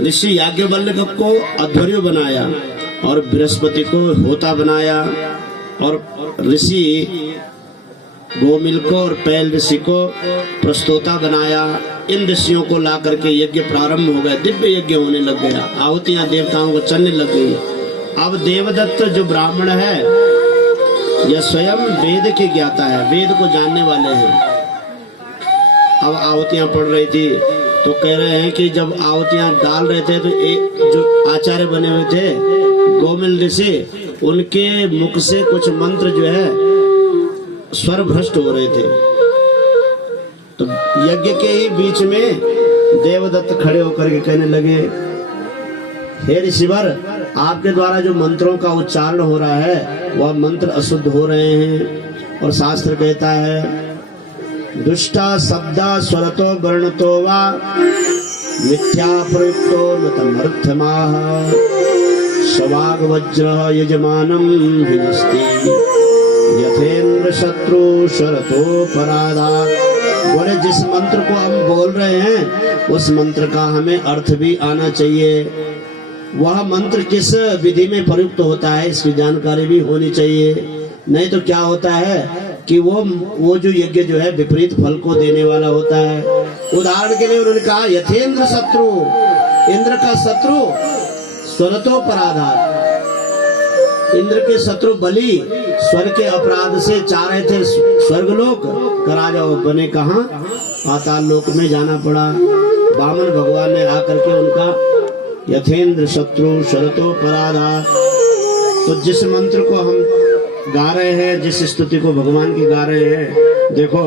ऋषि याज्ञवल्क्य को अध्वर्यु बनाया और बृहस्पति को होता बनाया और ऋषि गोमिल को और पैल ऋषि को प्रस्तोता बनाया। इन ऋषियों को ला करके यज्ञ प्रारंभ हो गया, दिव्य यज्ञ होने लग गया, आहुतियां देवताओं को चलने लग गई। अब देवदत्त जो ब्राह्मण है यह स्वयं वेद के ज्ञाता है, वेद को जानने वाले हैं। अब आहुतियां पड़ रही थी तो कह रहे हैं कि जब आहुतियां डाल रहे थे तो एक जो आचार्य बने हुए थे गोमिल ऋषि, उनके मुख से कुछ मंत्र जो है स्वर भ्रष्ट हो रहे थे। तो यज्ञ के ही बीच में देवदत्त खड़े होकर के कहने लगे, हे ऋषिवर, आपके द्वारा जो मंत्रों का उच्चारण हो रहा है वह मंत्र अशुद्ध हो रहे हैं। और शास्त्र कहता है दुष्टा शब्दा स्वरतो वर्णतो वा मिथ्या प्रयुक्तो नतमर्थमाः सवाग वज्र यजमानम हिनस्ति यथेन्द्र शत्रु शरतो पराधात। बोले जिस मंत्र को हम बोल रहे हैं उस मंत्र का हमें अर्थ भी आना चाहिए, वह मंत्र किस विधि में प्रयुक्त होता है इसकी जानकारी भी होनी चाहिए। नहीं तो क्या होता है कि वो जो यज्ञ जो है विपरीत फल को देने वाला होता है। उदाहरण के लिए उन्होंने कहा यथेन्द्र शत्रु, इंद्र का शत्रु स्वरतो पराधात। इंद्र के शत्रु बलि स्वर के अपराध से चाह रहे थे स्वर्गलोक, करा जाओ, बने कहाँ, पाताल लोक में जाना पड़ा। वामन भगवान ने आकर के उनका यथेन्द्र शत्रु शरतो पराधात। तो जिस मंत्र को हम गा रहे हैं, जिस स्तुति को भगवान की गा रहे हैं, देखो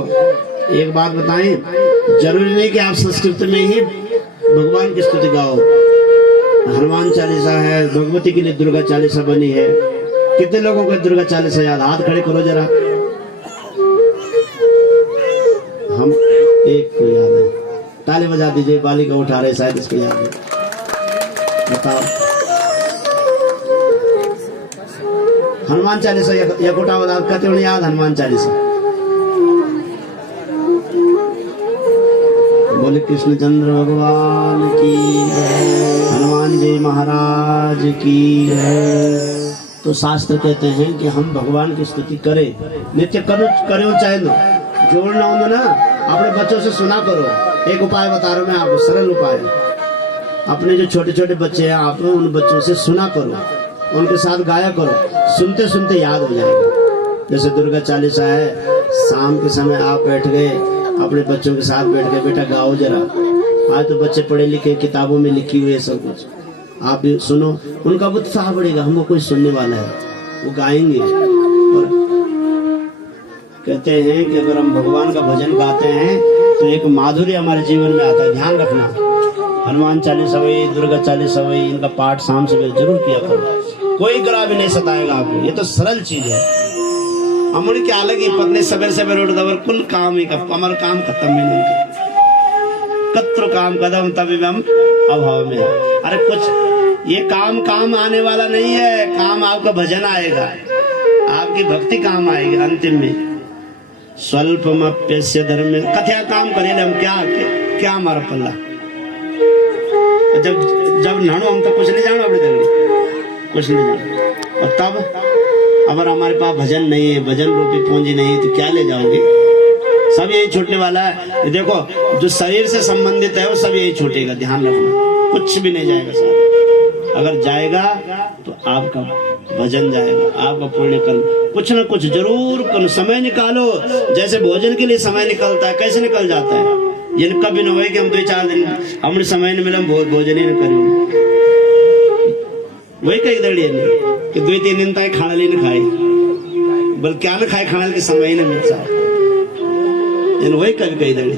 एक बात बताएं, जरूरी नहीं कि आप संस्कृत में ही भगवान की स्तुति गाओ। हनुमान चालीसा है, भगवती के लिए दुर्गा चालीसा बनी है। कितने लोगों को दुर्गा चालीसा याद? हाथ खड़े करो जरा। हम एक को याद है, ताली बजा दीजिए। बालिका उठा रहे, शायद इसको याद है। बताओ हनुमान चालीसा यकोटा वाला कहते हो याद? हनुमान चालीसा बोले कृष्णचंद्र भगवान की, हनुमान जी महाराज की है। तो शास्त्र कहते हैं कि हम भगवान की स्तुति करें, नित्य करो चाहे लो, जोड़ना हो ना अपने बच्चों से सुना करो। एक उपाय बता रहा हूं मैं आपको, सरल उपाय। अपने जो छोटे छोटे बच्चे हैं आप उन बच्चों से सुना करो, उनके साथ गाया करो, सुनते सुनते याद हो जाएगा। जैसे दुर्गा चालीसा है, शाम के समय आप बैठ गए अपने बच्चों के साथ बैठ गए, बेटा गाओ जरा। आज तो बच्चे पढ़े लिखे, किताबों में लिखी हुई है सब कुछ, आप भी सुनो, उनका उत्साह बढ़ेगा, हमको कोई सुनने वाला है, वो गाएंगे। और कहते हैं कि अगर हम भगवान का भजन गाते हैं तो एक माधुर्य हमारे जीवन में आता है। ध्यान रखना, हनुमान चालीसा हुई, दुर्गा चालीसा हुई, इनका पाठ शाम से जरूर किया करो, कोई ग्रह भी नहीं सताएगा आपको। ये तो सरल चीज है। अमूल के अलग ही पत्नी सवेरे सवेरे उठ दवर कुल काम ही हमारा काम खत्म में नहीं कत्र काम कदम तभी हम अभाव में। अरे कुछ ये काम आने वाला नहीं है, काम आपका भजन आएगा, आपकी भक्ति काम आएगी अंतिम में। स्वल्पमप्यस्य धर्म कथ्या काम करे हम क्या हमारा पल्ला। जब नानो हम तो कुछ नहीं जानो, अपने दगड़ी कुछ नहीं जानो। और तब अगर हमारे पास भजन नहीं है, भजन रूपी पूंजी नहीं है, तो क्या ले जाओगे? सब यही छूटने वाला है। देखो जो शरीर से संबंधित है वो सब यही छूटेगा, ध्यान रखना, कुछ भी नहीं जाएगा साथ। अगर जाएगा तो आपका भजन जाएगा, आपका पुण्य कर्म, कुछ ना कुछ जरूर करो, समय निकालो। जैसे भोजन के लिए समय निकलता है, कैसे निकल जाता है? ये कभी न हो कि हम 2-4 दिन हमने समय नहीं मिला, भोजन ही न करें। वही कही दड़ी कि 2-3 दिन तक खाना नहीं खाई, बल्कि क्या न खाए, खाने के समय ही न मिलता। वही कभी दड़ी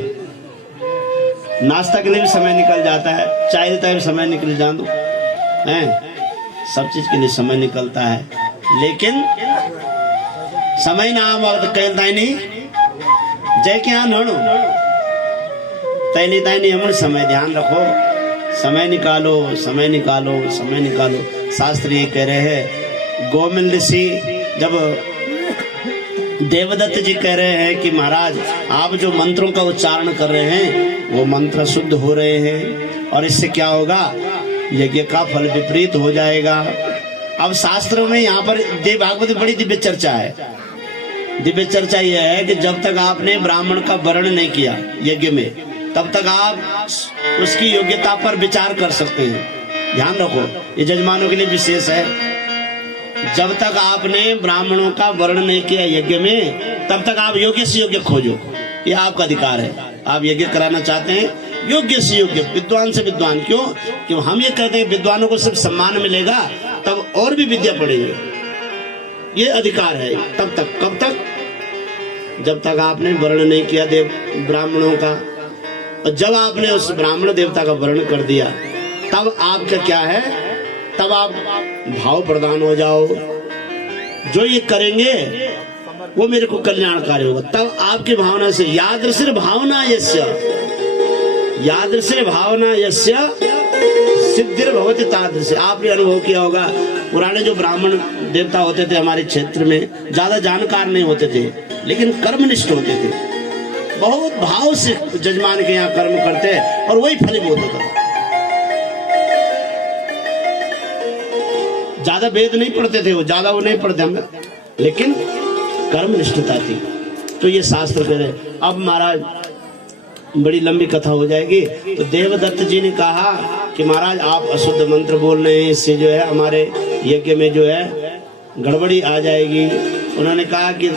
नाश्ता के लिए भी समय निकल जाता है, चाय देता है समय निकल जा दो है, सब चीज के लिए समय निकलता है। लेकिन समय ना वक्त कहता ही नहीं जय क्या नणो तैनी तैनी हम समय। ध्यान रखो, समय निकालो, समय निकालो, समय निकालो। शास्त्र ये कह रहे हैं, गोविंद ऋषि जब देवदत्त जी कह रहे हैं कि महाराज आप जो मंत्रों का उच्चारण कर रहे हैं वो मंत्र शुद्ध हो रहे हैं, और इससे क्या होगा, यज्ञ का फल विपरीत हो जाएगा। अब शास्त्रों में यहाँ पर देव भागवत में बड़ी दिव्य चर्चा है। दिव्य चर्चा यह है कि जब तक आपने ब्राह्मण का वर्ण नहीं किया यज्ञ में, तब तक आप उसकी योग्यता पर विचार कर सकते हैं। ध्यान रखो, ये जजमानों के लिए विशेष है। जब तक आपने ब्राह्मणों का वर्ण नहीं किया यज्ञ में, तब तक आप योग्य से योग्य खोजो, ये आपका अधिकार है। आप यज्ञ कराना चाहते हैं, योग्य से योग्य, विद्वान से विद्वान। क्यों हम ये कहते हैं विद्वानों को सिर्फ सम्मान मिलेगा, तब और भी विद्या पढ़ेंगे, ये अधिकार है। तब तक, कब तक? जब तक आपने वर्ण नहीं किया देव ब्राह्मणों का। और जब आपने उस ब्राह्मण देवता का वर्ण कर दिया, तब आपका क्या है, तब आप भाव प्रदान हो जाओ, जो ये करेंगे वो मेरे को कल्याणकारी होगा। तब आपकी भावना से यादृश भावना यस्य सिद्धिर भवति तादृश। आपने अनुभव किया होगा, पुराने जो ब्राह्मण देवता होते थे हमारे क्षेत्र में, ज्यादा जानकार नहीं होते थे, लेकिन कर्मनिष्ठ होते थे। बहुत भाव से जजमान के यहाँ कर्म करते और वही फलीभूत होता था। ज्यादा वेद नहीं पढ़ते थे वो, ज्यादा वो नहीं पढ़ते हम, लेकिन कर्मनिष्ठता थी। तो ये शास्त्र कह रहे। अब महाराज बड़ी लंबी कथा हो जाएगी। तो देवदत्त जी ने कहा कि महाराज आप अशुद्ध मंत्र बोल रहे हैं, इससे जो है हमारे यज्ञ में जो है गड़बड़ी आ जाएगी। उन्होंने कहा कि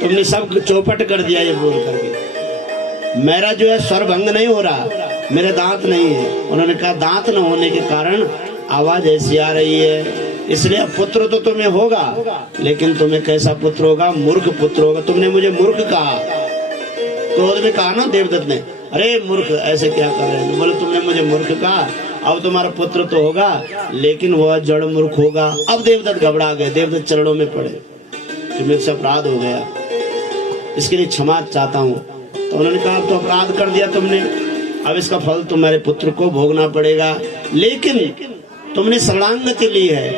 तुमने सब चौपट कर दिया ये बोल करके, मेरा जो है स्वर भंग नहीं हो रहा, मेरे दांत नहीं है। उन्होंने कहा दांत न होने के कारण आवाज ऐसी आ रही है, इसलिए पुत्र तो तुम्हें होगा, लेकिन तुम्हें कैसा पुत्र होगा, मूर्ख पुत्र होगा। तुमने मुझे मूर्ख कहा, क्रोध में कहा ना देवदत्त ने, अरे मूर्ख ऐसे क्या कर रहे हैं। बोले तुमने मुझे मूर्ख कहा, अब तुम्हारा पुत्र तो होगा, लेकिन वह जड़ मूर्ख होगा। अब देवदत्त घबरा गए, देवदत्त चरणों में पड़े कि मुझसे अपराध हो गया, इसके लिए क्षमा चाहता हूँ। तो उन्होंने कहा तो अपराध कर दिया तुमने, अब इसका फल तुम्हारे पुत्र को भोगना पड़ेगा, लेकिन तुमने शरणागति ली है,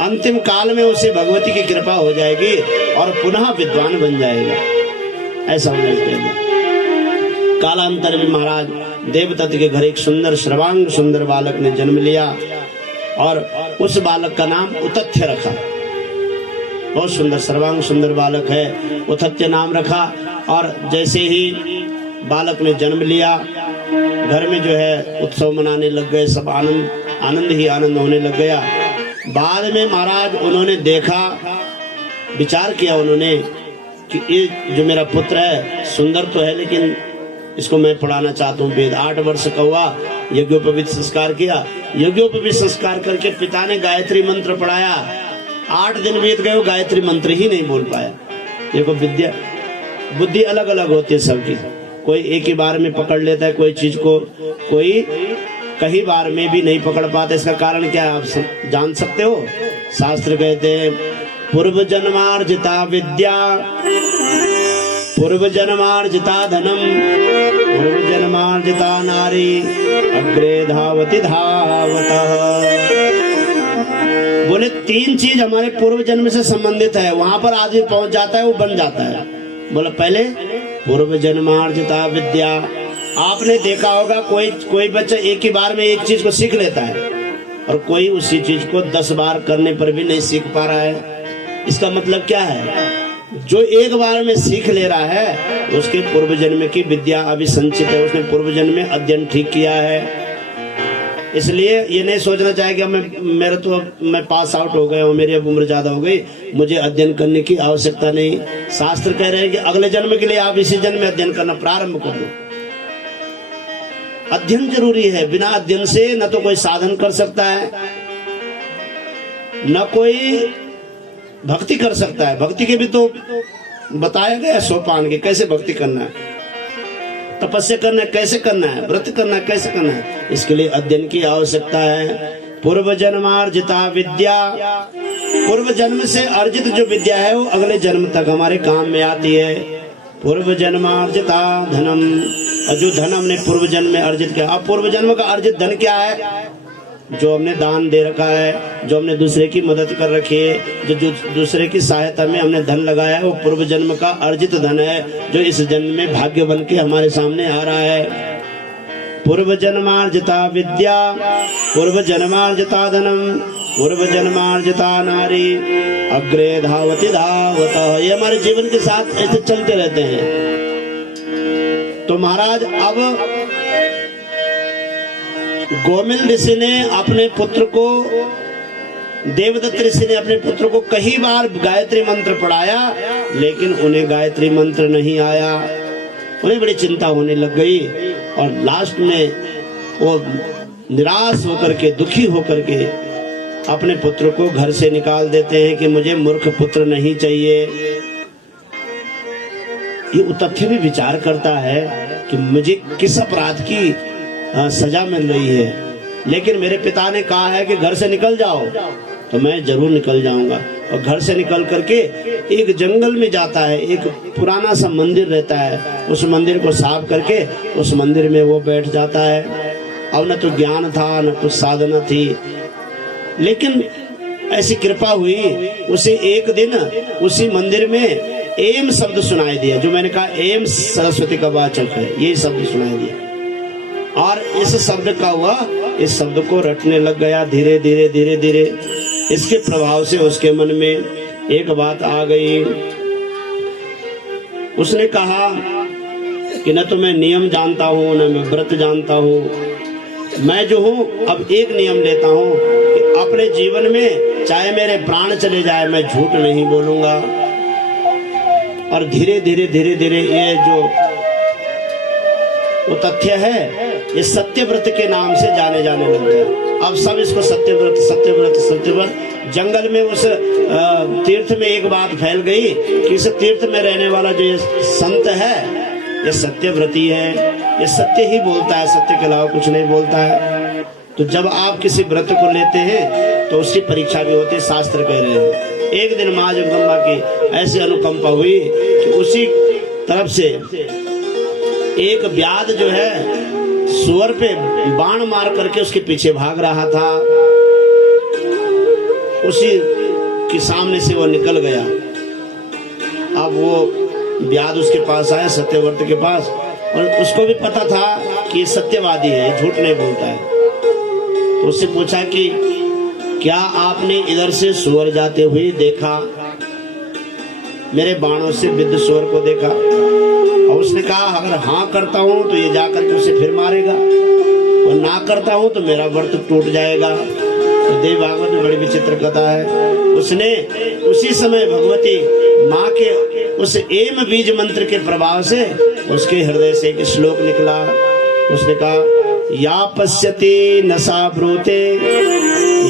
अंतिम काल में उसे भगवती की कृपा हो जाएगी और पुनः विद्वान बन जाएगा। ऐसा होने से कालांतर में महाराज देवदत्त के घर एक सुंदर सर्वांग सुंदर बालक ने जन्म लिया और उस बालक का नाम उतथ्य रखा। बहुत सुंदर सर्वांग सुंदर बालक है, उतथ्य नाम रखा। और जैसे ही बालक ने जन्म लिया, घर में जो है उत्सव मनाने लग गए, सब आनंद ही आनंद होने लग गया। बाद में महाराज उन्होंने देखा, विचार किया उन्होंने कि ये जो मेरा पुत्र है सुंदर तो है, लेकिन इसको मैं पढ़ाना चाहता हूँ वेद। 8 वर्ष का हुआ, यज्ञोपवीत संस्कार किया। यज्ञोपवीत संस्कार करके पिता ने गायत्री मंत्र पढ़ाया। 8 दिन बीत गए, वो गायत्री मंत्र ही नहीं बोल पाया। देखो विद्या बुद्धि अलग अलग होती है सबकी, कोई एक ही बार में पकड़ लेता है कोई चीज को, कोई कई बार में भी नहीं पकड़ पाता। इसका कारण क्या है आप जान सकते हो? शास्त्र कहते हैं पूर्व जन्मार्जिता विद्या, पूर्व जन्मार्जिता धनम, पूर्व जन्मार्जिता नारी, अग्रे धावति धावतः। बोले 3 चीज हमारे पूर्व जन्म से संबंधित है, वहां पर आदमी पहुंच जाता है, वो बन जाता है। बोला पहले पूर्व जन्मार्जिता विद्या। आपने देखा होगा कोई बच्चा एक ही बार में एक चीज को सीख लेता है और कोई उसी चीज को 10 बार करने पर भी नहीं सीख पा रहा है। इसका मतलब क्या है? जो एक बार में सीख ले रहा है उसके पूर्व जन्म की विद्या अभी संचित है, उसने पूर्व जन्म में अध्ययन ठीक किया है। इसलिए ये नहीं सोचना चाहिए कि मैं पास आउट हो गया हूँ, मेरी अब उम्र ज्यादा हो गई, मुझे अध्ययन करने की आवश्यकता नहीं। शास्त्र कह रहे हैं कि अगले जन्म के लिए आप इसी जन्म में अध्ययन करना प्रारंभ कर दो। अध्ययन जरूरी है, बिना अध्ययन से न तो कोई साधन कर सकता है, न कोई भक्ति कर सकता है। भक्ति के भी तो बताया गया सोपान के, कैसे भक्ति करना है, तपस्या करना है कैसे करना है, व्रत करना है कैसे करना है, इसके लिए अध्ययन की आवश्यकता है। पूर्व जन्मार्जिता विद्या, पूर्व जन्म से अर्जित जो विद्या है वो अगले जन्म तक हमारे काम में आती है। पूर्व जन्मार्जिता धनम, जो धन हमने पूर्व जन्म में अर्जित किया। अब पूर्व जन्म का अर्जित धन क्या है? जो हमने दान दे रखा है, जो हमने दूसरे की मदद कर रखी है, जो दूसरे की सहायता में हमने धन लगाया है, वो पूर्व जन्म का अर्जित धन है, जो इस जन्म में भाग्य बन के हमारे सामने आ रहा है। पूर्व जन्मार्जिता विद्या, पूर्व जन्मार्जिता धनम, पूर्व जन्मार्जिता नारी, अग्रे धावती धावत। ये हमारे जीवन के साथ ऐसे चलते रहते हैं। तो महाराज अब गोमिल ऋषि ने अपने पुत्र को, देवदत्त ऋषि ने अपने पुत्र को कई बार गायत्री मंत्र पढ़ाया, लेकिन उन्हें गायत्री मंत्र नहीं आया। उन्हें बड़ी चिंता होने लग गई और लास्ट में वो निराश होकर के, दुखी होकर के अपने पुत्र को घर से निकाल देते हैं कि मुझे मूर्ख पुत्र नहीं चाहिए। ये तथ्य भी विचार करता है कि मुझे किस अपराध की सजा मिल रही है, लेकिन मेरे पिता ने कहा है कि घर से निकल जाओ, तो मैं जरूर निकल जाऊंगा। और घर से निकल करके एक जंगल में जाता है। एक पुराना सा मंदिर रहता है, उस मंदिर को साफ करके उस मंदिर में वो बैठ जाता है। अब न तो ज्ञान था, न कुछ साधना थी, लेकिन ऐसी कृपा हुई, उसे एक दिन उसी मंदिर में एम शब्द सुनाई दिया। जो मैंने कहा एम सरस्वती का वाचक है, ये शब्द सुनाई दिया। और इस शब्द का हुआ, इस शब्द को रटने लग गया धीरे धीरे धीरे धीरे। इसके प्रभाव से उसके मन में एक बात आ गई। उसने कहा कि न तो मैं नियम जानता हूँ, न मैं व्रत जानता हूँ। मैं जो हूँ अब एक नियम लेता हूँ कि अपने जीवन में चाहे मेरे प्राण चले जाए, मैं झूठ नहीं बोलूंगा। और धीरे धीरे धीरे धीरे ये जो वो तथ्य है, ये सत्यव्रत के नाम से जाने लग गया। अब सब इसको सत्यव्रत सत्यव्रत सत्यव्रत। जंगल में उस तीर्थ में एक बात फैल गई कि इस तीर्थ में रहने वाला जो ये संत है, ये सत्यव्रती है, ये सत्य ही बोलता है, सत्य के अलावा कुछ नहीं बोलता है। तो जब आप किसी व्रत को लेते हैं तो उसकी परीक्षा भी होती है, शास्त्र कह रहे हैं। एक दिन माँ जगदम्बा की ऐसी अनुकंपा हुई कि उसी तरफ से एक व्याध जो है सुअर पे बाण मार करके उसके पीछे भाग रहा था। उसी के सामने से वो निकल गया। अब वो व्याध उसके पास आया, सत्यव्रत के पास, और उसको भी पता था कि ये सत्यवादी है, झूठ नहीं बोलता है। तो उससे पूछा कि क्या आपने इधर से सुअर जाते हुए देखा? मेरे बाणों से विद्ध सुअर को देखा? और उसने कहा अगर हाँ करता हूं तो ये जाकर के उसे फिर मारेगा, और ना करता हूं तो मेरा व्रत टूट जाएगा। तो देव भागवत में बड़ी विचित्र कथा है। उसने उसी समय भगवती माँ के उस एम बीज मंत्र के प्रभाव से उसके हृदय से एक श्लोक निकला। उसने कहा या पश्यति न सा ब्रूते,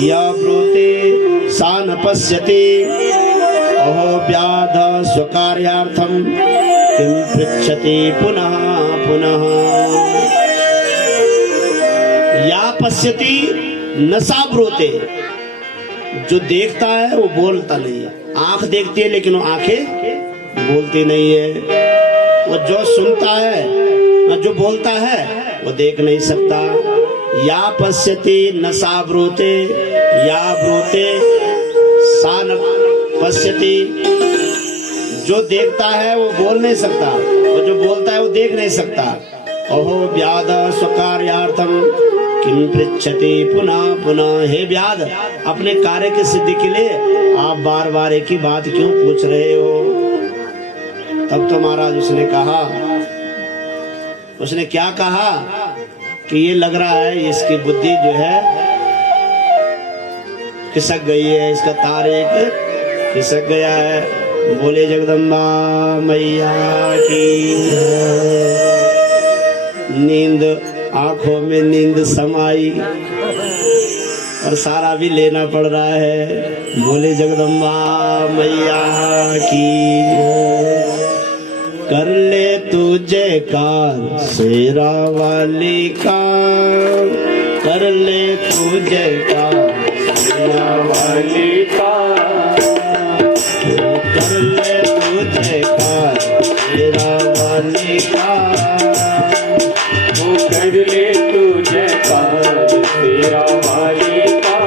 या ब्रूते सा न पश्यति, अहो व्याध स्वकार्यार्थम किम पृच्छति पुनः पुनः। या पश्यति न सा ब्रूते, जो देखता है वो बोलता नहीं है। आंख देखती है लेकिन वो आंखें बोलती नहीं है। वो जो सुनता है, जो बोलता है, वो देख नहीं सकता। या पश्यति न सा ब्रूते, या ब्रूते सा न पश्यति। जो देखता है वो बोल नहीं सकता, और जो बोलता है वो देख नहीं सकता। अहो व्याध स्वकार्यार्थम किम पृच्छति पुनः पुनः। हे व्याध, अपने कार्य की सिद्धि के लिए आप बार बार एक ही बात क्यों पूछ रहे हो? तब तो महाराज उसने कहा, उसने क्या कहा कि ये लग रहा है इसकी बुद्धि जो है खिसक गई है, इसका तार एक खिसक गया है। बोले जगदम्बा मैया की। नींद, आंखों में नींद समाई और सारा भी लेना पड़ रहा है। बोले जगदम्बा मैया की। कर ले तू जयकार शेरा वाली का, कर ले तू जयकार शेरा वाली का, कर ले तू जयकार शेरा वाली का, कर ले तू जयकार शेरा वाली का,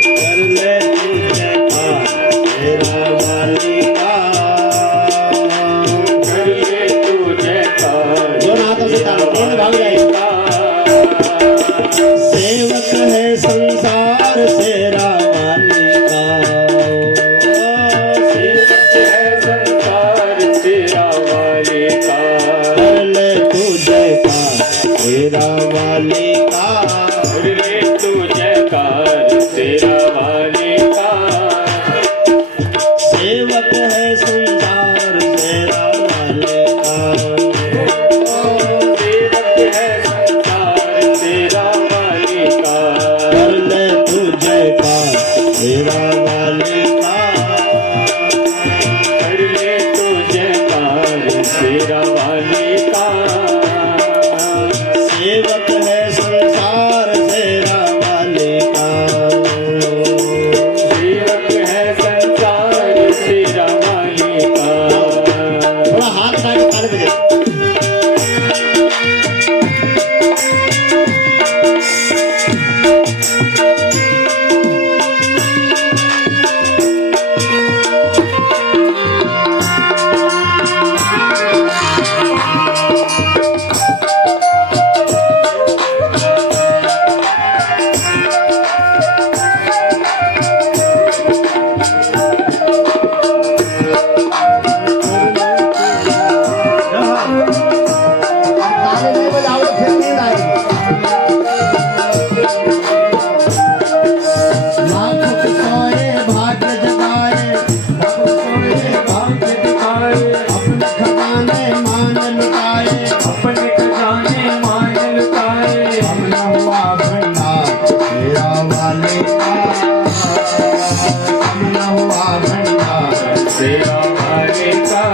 कर ले तू जयकार शेरा वाली का, कर ले तू जयकार। दोनों हाथों से ताली, भाग का। कर ले तू जयकार शेरा वाले का। सेवक है संसार शेरा वाले का। सेवक है संसार शेरा वाले का। कर ले तू जयकार शेरा वाले का। कर ले तू जयकार शेरा वाले का। सेवक है संसार शेरा वाले का। सेवक है संसार शेरा वाले का। थोड़ा हाथ उठा के ताली बजाइए। ताली नहीं बजाओगे फिर नींद आएगी। लाखों के सोए भाग्य जगाए, लाखों सोए भाग्य जगाए, अपने खजाने मान लुटाए, अपने खजाने मान लुटाए। हम न हुआ भंडार शेरा वाले का। हम न हुआ भंडार शेरा वाले का।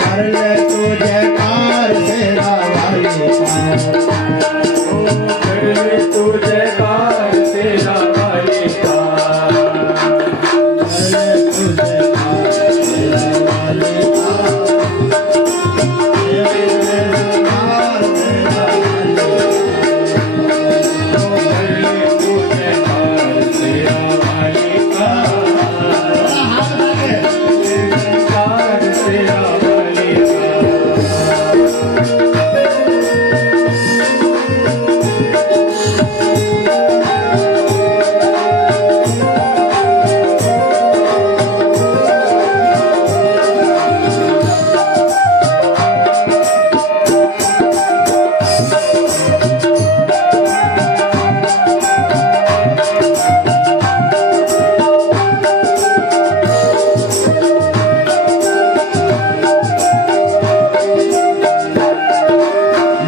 कर ले तू जयकार शेरा वाले का। कर ले तू जयकार शेरा वाले का। कर ले तू जयकार शेरा वाले का। जयकार शेरा वाले का। कर ले तू जयकार शेरा वाले का। हाथ लगे। जयकार शेरा वाले का।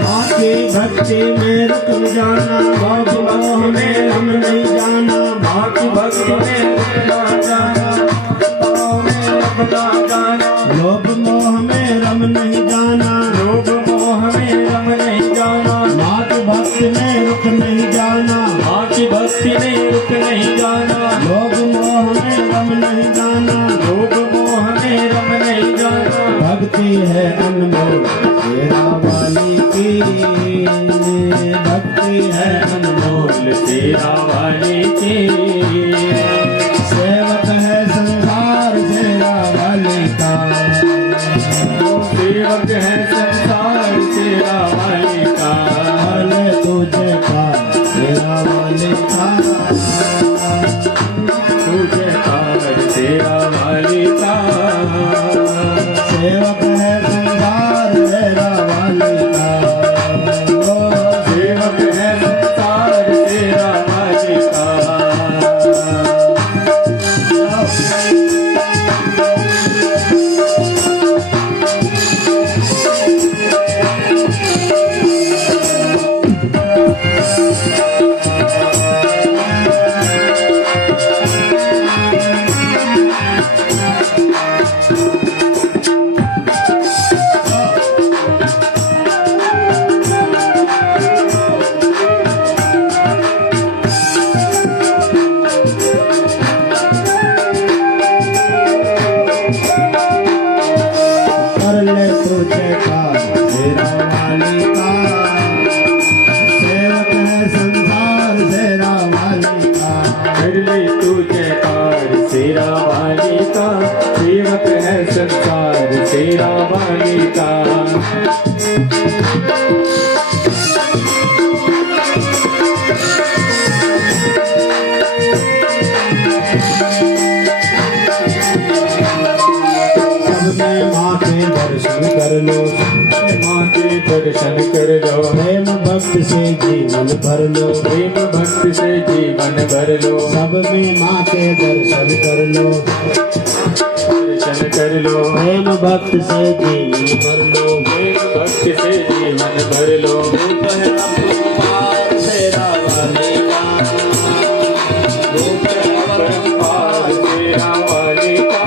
माँ की भक्ति में रुक न जाना, भव मोह में हम नहीं जाना। माँ की भक्ति में रुकना जाना, भाव में रमना जाना। लोभ मोह में रम नहीं जाना। लोभ मोह में रम नहीं जाना। माँ की भक्ति में रुक नहीं जाना। माँ की भक्ति में रुक नहीं जाना। लोभ मोह में रम नहीं जाना। लोभ मोह में रम नहीं जाना। भक्ति है अनमोल शेरा वाली की। भक्ति है अनमोल बोल शेरा वाले की। सेवक है संसार शेरा वाले का। सेवक है संसार शेरा वाले का। कर ले तू जयकार शेरा वाले का। तू जयकार शेरा वाले का। सेवक है संसार शेरा वाले का। सेवक है संसार शेरा वाले का। कर ले तू जयकार शेरा वाले का। सेवक है संसार शेरा वाले का। कर ले तू जयकार शेरा वाले का। सेवक है संसार शेरा वाले का। सबने माँ के दर्शन कर लो। माँ के दर्शन कर लो, प्रेम भक्ति से जीवन भर लो, प्रेम भक्ति से जीवन भर लो, सब में माँ के दर्शन कर लो, दर्शन कर लो, प्रेम भक्ति से जीवन भर लो, प्रेम भक्ति से जीवन भर लो। रूप है अपरंपार शेरा वाले का, रूप है परंपार शेरा वाले का,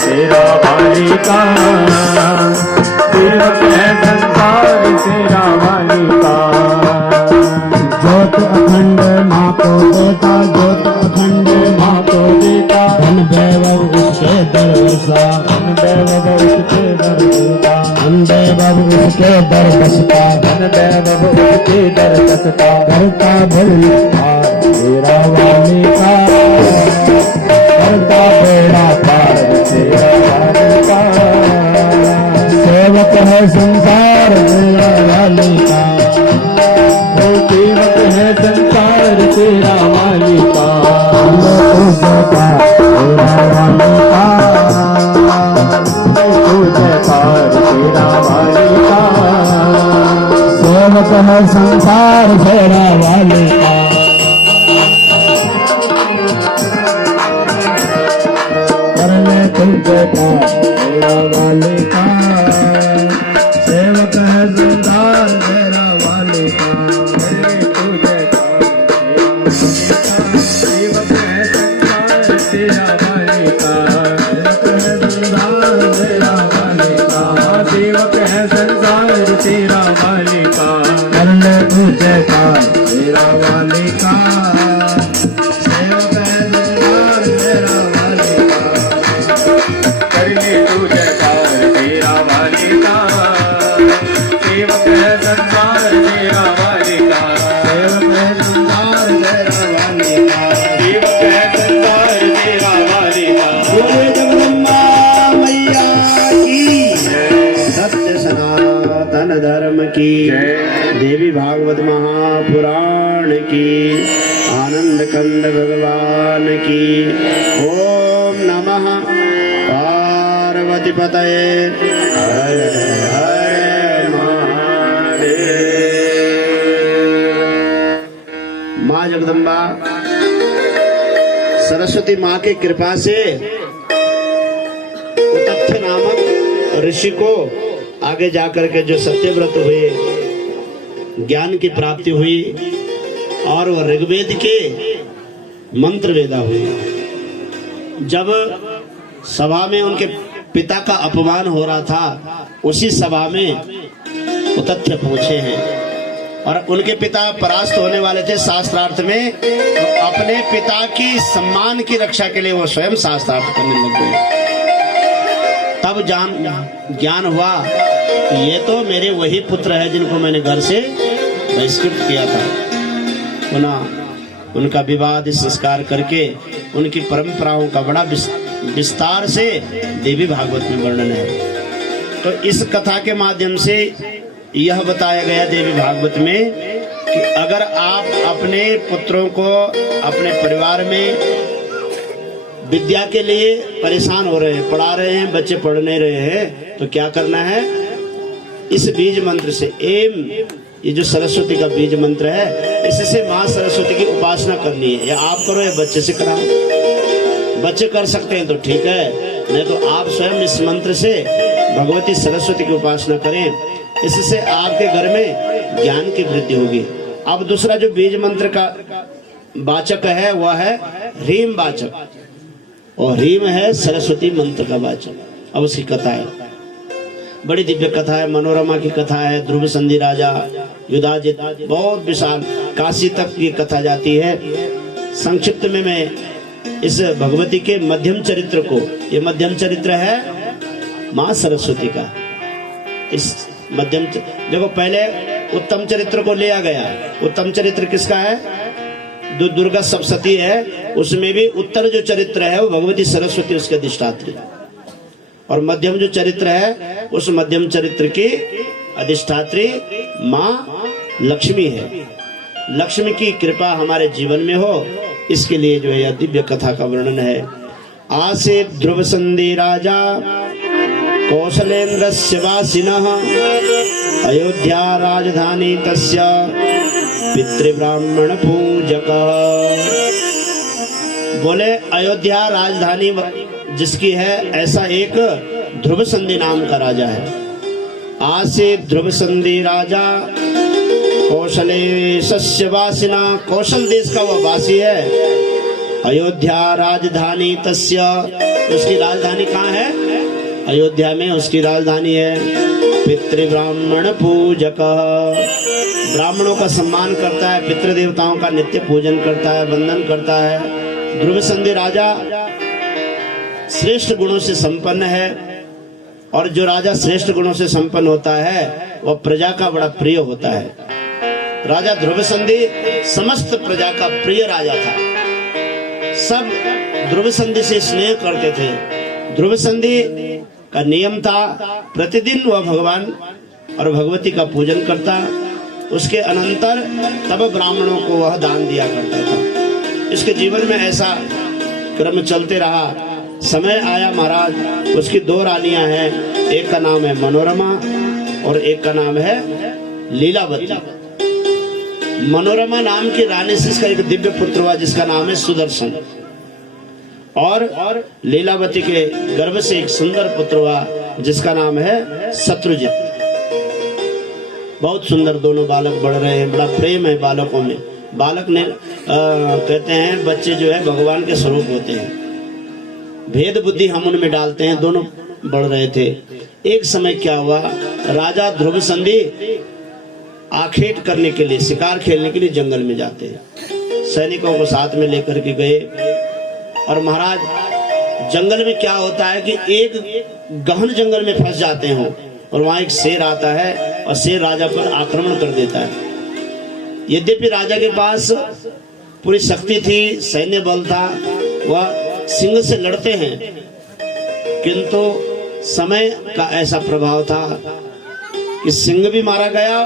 तेरा वाली का सेवक है संसार तेरा वाली का। ज्योत अखंड माँ को देता, ज्योत अखंड माँ को देता, धन वैभव उसके दर बसा, धन वैभव उसके दर बसता, धन वैभव उसके दर बसता, धन वैभव उसके दर बसता। करता भली पार तेरा वाली का, करता बेड़ा पार तेरा वाली का, सेवक है संसार तेरा वाली का, वो सेवक है संसार तेरा वाली का। तेरा वाली का सेवक है संसार तेरा वाली का, करने तुझे तेरा वाली का, सेवक है संसार तेरा वाली का, तुझे सेवक है संसार तेरा वाली का, सेवक है संसार तेरा वाली का। करने तुझे तेरा वाली का, सेवक है संसार तेरा वाली का, करने तुझे तेरा वाली का, सेवक है संसार तेरा वाली का, सेवक है संसार तेरा वाली का, सेवक है संसार तेरा वाली का। बोले जगदम्बा मैया की, सत्य सनातन धर्म की, देवी भागवत महापुराण की, आनंद कंद भगवान की। ओम नमः पार्वती पतये हर हर महादेव। माँ जगदम्बा सरस्वती माँ की कृपा से उतथ्य नामक ऋषि को आगे जाकर के जो सत्यव्रत हुए, ज्ञान की प्राप्ति हुई और वह ऋग्वेद के मंत्र वेदा हुई। जब सभा में उनके पिता का अपमान हो रहा था, उसी सभा में उतथ्य पहुंचे हैं और उनके पिता परास्त होने वाले थे शास्त्रार्थ में, तो अपने पिता की सम्मान की रक्षा के लिए वो स्वयं शास्त्रार्थ करने लग गए। तब ज्ञान हुआ कि ये तो मेरे वही पुत्र है जिनको मैंने घर से बहिष्कृत किया था। पुनः उनका विवाह संस्कार करके उनकी परंपराओं का बड़ा विस्तार से देवी भागवत में वर्णन है। तो इस कथा के माध्यम से यह बताया गया देवी भागवत में कि अगर आप अपने पुत्रों को अपने परिवार में विद्या के लिए परेशान हो रहे हैं, पढ़ा रहे हैं, बच्चे पढ़ नहीं रहे हैं, तो क्या करना है? इस बीज मंत्र से एम, ये जो सरस्वती का बीज मंत्र है, इससे माँ सरस्वती की उपासना करनी है। या आप करो या बच्चे से कराओ। बच्चे कर सकते हैं तो ठीक है, नहीं तो आप स्वयं इस मंत्र से भगवती सरस्वती की उपासना करें। इससे आपके घर में ज्ञान की वृद्धि होगी। अब दूसरा जो बीज मंत्र का वाचक है वह है ह्रीम वाचक, और ह्रीम है सरस्वती मंत्र का वाचक। अब उसकी कथा है, बड़ी दिव्य कथा है, मनोरमा की कथा है। ध्रुव संधि राजा युधाजित, बहुत विशाल, काशी तक की कथा जाती है। संक्षिप्त में मैं इस भगवती के मध्यम चरित्र को, ये मध्यम चरित्र है माँ सरस्वती का। इस मध्यम देखो, पहले उत्तम चरित्र को लिया गया। उत्तम चरित्र किसका है? दुर्गा सप्तशती है, उसमें भी उत्तर जो चरित्र है वो भगवती सरस्वती उसके अधिष्ठात्री, और मध्यम जो चरित्र है उस मध्यम चरित्र की अधिष्ठात्री माँ लक्ष्मी है। लक्ष्मी की कृपा हमारे जीवन में हो, इसके लिए जो है दिव्य कथा का वर्णन है। आसे ध्रुव संधि राजा कौशलेन्द्रस्य वासिनः, अयोध्या राजधानी तस्य पितृब्राह्मण पूजक। बोले अयोध्या राजधानी जिसकी है, ऐसा एक ध्रुव संधि नाम का राजा है। आसे ध्रुव संधि राजा कौशलेशस्य वासिना, कौशल देश का वह वासी है। अयोध्या राजधानी तस्य, उसकी राजधानी कहाँ है? अयोध्या में उसकी राजधानी है। पितृब्राह्मण पूजक, ब्राह्मणों का सम्मान करता है, पितृ देवताओं का नित्य पूजन करता है, वंदन करता है। ध्रुव संधि राजा श्रेष्ठ गुणों से संपन्न है, और जो राजा श्रेष्ठ गुणों से संपन्न होता है वह प्रजा का बड़ा प्रिय होता है। राजा ध्रुव संधि समस्त प्रजा का प्रिय राजा था। सब ध्रुव संधि से स्नेह करते थे। ध्रुव संधि का नियम था, प्रतिदिन वह भगवान और भगवती का पूजन करता। उसके अनंतर तब ब्राह्मणों को वह दान दिया करता था। इसके जीवन में ऐसा क्रम चलते रहा। समय आया महाराज, उसकी दो रानियां हैं, एक का नाम है मनोरमा और एक का नाम है लीलावती। मनोरमा नाम की रानी से इसका एक दिव्य पुत्र हुआ जिसका नाम है सुदर्शन, और लीलावती के गर्भ से एक सुंदर पुत्र हुआ जिसका नाम है शत्रुजित। बहुत सुंदर दोनों बालक बढ़ रहे हैं, बड़ा प्रेम है बालकों में। बालक ने कहते हैं बच्चे जो है भगवान के स्वरूप होते हैं, भेद बुद्धि हम उनमें डालते हैं। दोनों बढ़ रहे थे। एक समय क्या हुआ, राजा ध्रुव संधि आखेट करने के लिए, शिकार खेलने के लिए जंगल में जाते हैं। सैनिकों को साथ में लेकर के गए, और महाराज जंगल में क्या होता है कि एक गहन जंगल में फंस जाते हो, और वहां एक शेर आता है और शेर राजा पर आक्रमण कर देता है। यद्यपि राजा के पास पूरी शक्ति थी, सैन्य बल था, वह सिंह से लड़ते हैं, किंतु समय का ऐसा प्रभाव था कि सिंह भी मारा गया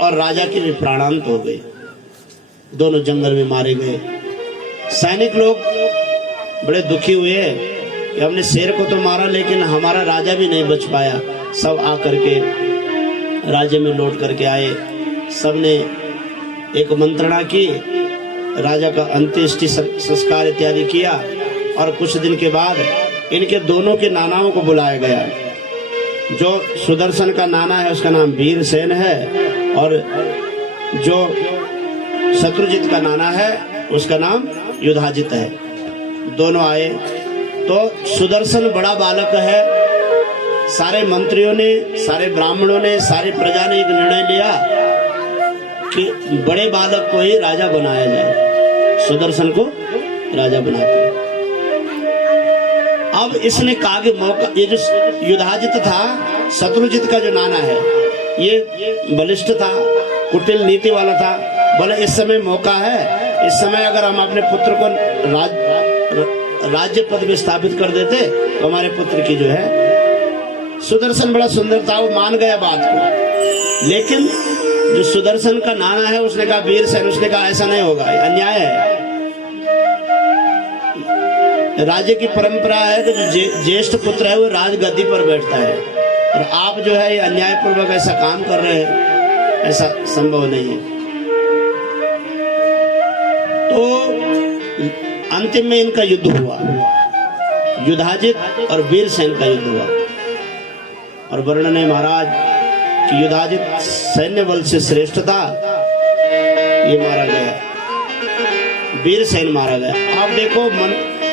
और राजा के भी प्राणांत हो गए। दोनों जंगल में मारे गए। सैनिक लोग बड़े दुखी हुए कि हमने शेर को तो मारा लेकिन हमारा राजा भी नहीं बच पाया। सब आकर के राज्य में लौट करके आए। सबने एक मंत्रणा की, राजा का अंत्येष्टि संस्कार इत्यादि किया, और कुछ दिन के बाद इनके दोनों के नानाओं को बुलाया गया। जो सुदर्शन का नाना है उसका नाम वीरसेन है, और जो शत्रुजित का नाना है उसका नाम युधाजित है। दोनों आए तो सुदर्शन बड़ा बालक है। सारे मंत्रियों ने, सारे ब्राह्मणों ने, सारी प्रजा ने एक निर्णय लिया कि बड़े बालक को ही राजा बनाया जाए, सुदर्शन को राजा बनाते। अब इसने कहा कि मौका, ये जो युधाजित था, शत्रुजित का जो नाना है, ये बलिष्ठ था, कुटिल नीति वाला था। बोले इस समय मौका है, इस समय अगर हम अपने पुत्र को राज्य पद में स्थापित कर देते तो हमारे पुत्र की जो है, सुदर्शन बड़ा सुंदर था, वो मान गया बात को। लेकिन जो सुदर्शन का नाना है उसने कहा, वीरसेन, उसने कहा ऐसा नहीं होगा, अन्याय है। राज्य की परंपरा है कि जो ज्येष्ठ पुत्र है वो राजगद्दी पर बैठता है, और आप जो है ये अन्यायपूर्वक ऐसा काम कर रहे हैं, ऐसा संभव नहीं है। तो अंतिम में इनका युद्ध हुआ, युधाजित और वीरसेन का युद्ध हुआ। और वर्णन है महाराज कि युधाजित सैन्य बल से श्रेष्ठ था, ये मारा गया, वीरसेन मारा गया। आप देखो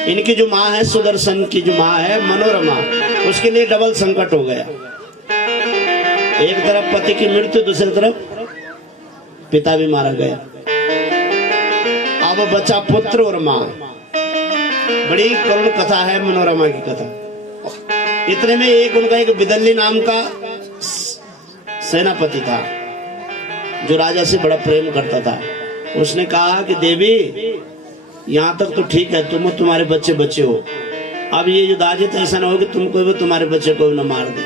इनकी जो माँ है, सुदर्शन की जो माँ है मनोरमा, उसके लिए डबल संकट हो गया। एक तरफ पति की मृत्यु, दूसरी तरफ पिता भी मारा गया। अब बचा पुत्र और माँ। बड़ी करुण कथा है मनोरमा की कथा। इतने में उनका एक विदल्ली नाम का सेनापति था जो राजा से बड़ा प्रेम करता था। उसने कहा कि देवी, यहाँ तक तो ठीक है, तुम तुम्हारे बच्चे बच्चे हो, अब ये युधाजित ऐसा ना हो कि तुमको भी तुम्हारे बच्चे को न मार दे।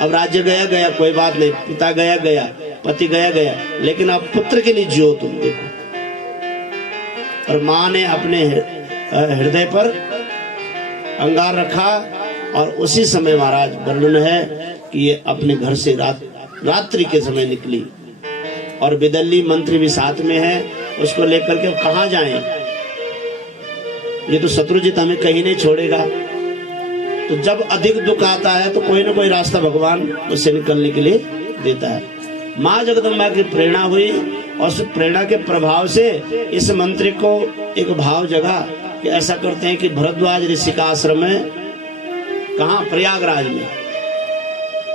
अब राज्य गया गया, कोई बात नहीं, पिता गया गया, पति गया गया, लेकिन अब पुत्र के लिए जियो तुम। देखो, और माँ ने अपने हृदय पर अंगार रखा और उसी समय महाराज वर्णन है कि ये अपने घर से रात्रि के समय निकली और विदल्ली मंत्री भी साथ में है, उसको लेकर के कहाँ जाएं? ये तो शत्रुजित हमें कहीं नहीं छोड़ेगा। तो जब अधिक दुख आता है तो कोई ना कोई रास्ता भगवान उससे निकलने के लिए देता है। माँ जगदम्बा की प्रेरणा हुई और उस प्रेरणा के प्रभाव से इस मंत्री को एक भाव जगा कि ऐसा करते हैं कि भरद्वाज ऋषि का आश्रम है, कहाँ? प्रयागराज में।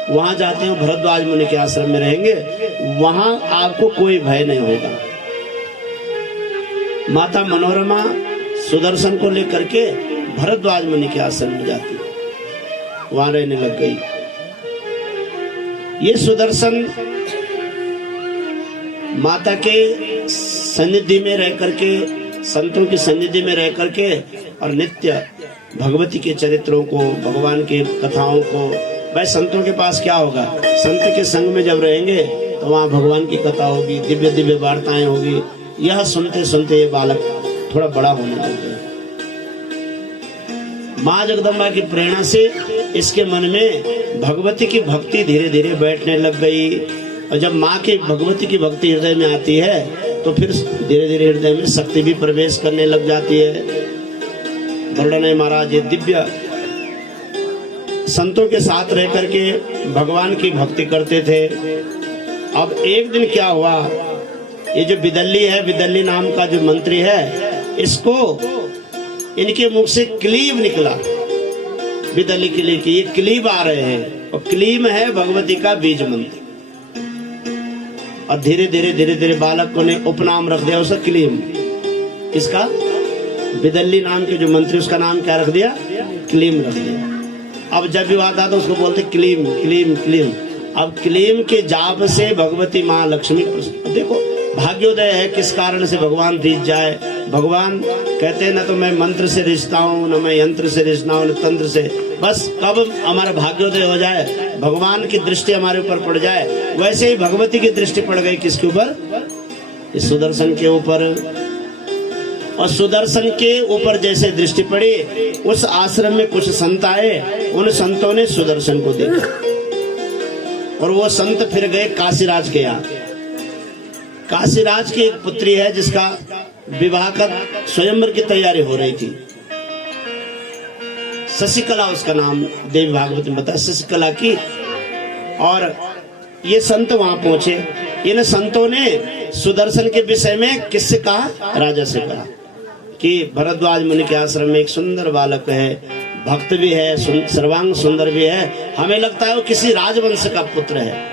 वहां जाते हैं, भरद्वाज मुनि के आश्रम में रहेंगे, वहां आपको कोई भय नहीं होगा। माता मनोरमा सुदर्शन को लेकर के भरद्वाज मुनि के आश्रम में जाती, वहां रहने लग गई। ये सुदर्शन माता के सन्निधि में रह करके, संतों की सन्निधि में रह करके और नित्य भगवती के चरित्रों को, भगवान की कथाओं को, भाई संतों के पास क्या होगा, संत के संग में जब रहेंगे तो वहाँ भगवान की कथा होगी, दिव्य दिव्य वार्ताएं होगी। यह सुनते सुनते ये बालक थोड़ा बड़ा होने लग गया। माँ जगदम्बा की प्रेरणा से इसके मन में भगवती की भक्ति धीरे धीरे बैठने लग गई। और जब माँ की भगवती की भक्ति हृदय में आती है तो फिर धीरे धीरे हृदय में शक्ति भी प्रवेश करने लग जाती है। वर्णन है महाराज, ये दिव्य संतों के साथ रह करके भगवान की भक्ति करते थे। अब एक दिन क्या हुआ, ये जो विदल्ली है, विदल्ली नाम का जो मंत्री है, इसको इनके मुख से क्लीब निकला। विदल्ली के लिए कि ये क्लीब आ रहे हैं, और क्लीब है भगवती का बीज मंत्र। और धीरे धीरे धीरे धीरे बालक को ने उपनाम रख दिया उसका क्लीब। इसका विदल्ली नाम के जो मंत्री, उसका नाम क्या रख दिया? क्लीम रख दिया। अब जब भी आता तो उसको बोलते क्लीम क्लीम क्लीम। अब क्लीम के जाप से भगवती माँ लक्ष्मी, देखो भाग्योदय है, किस कारण से भगवान रीझ जाए। भगवान कहते हैं ना तो मैं मंत्र से रिश्ता हूँ, न मैं यंत्र से रिश्ता हूँ, न तंत्र से। बस कब हमारा भाग्योदय हो जाए, भगवान की दृष्टि हमारे ऊपर पड़ जाए, वैसे ही भगवती की दृष्टि पड़ गई किसके ऊपर? इस सुदर्शन के ऊपर। और सुदर्शन के ऊपर जैसे दृष्टि पड़ी, उस आश्रम में कुछ संत आए, उन संतों ने सुदर्शन को देखा और वो संत फिर गए काशीराज के यहाँ। काशीराज की एक पुत्री है जिसका विवाह का स्वयंवर की तैयारी हो रही थी, शशिकला उसका नाम, देवी भागवत में बताया शशिकला की। और ये संत वहां पहुंचे। इन संतों ने सुदर्शन के विषय में किससे कहा? राजा से कहा कि भरद्वाज मुनि के आश्रम में एक सुंदर बालक है, भक्त भी है, सर्वांग सुंदर भी है, हमें लगता है वो किसी राजवंश का पुत्र है।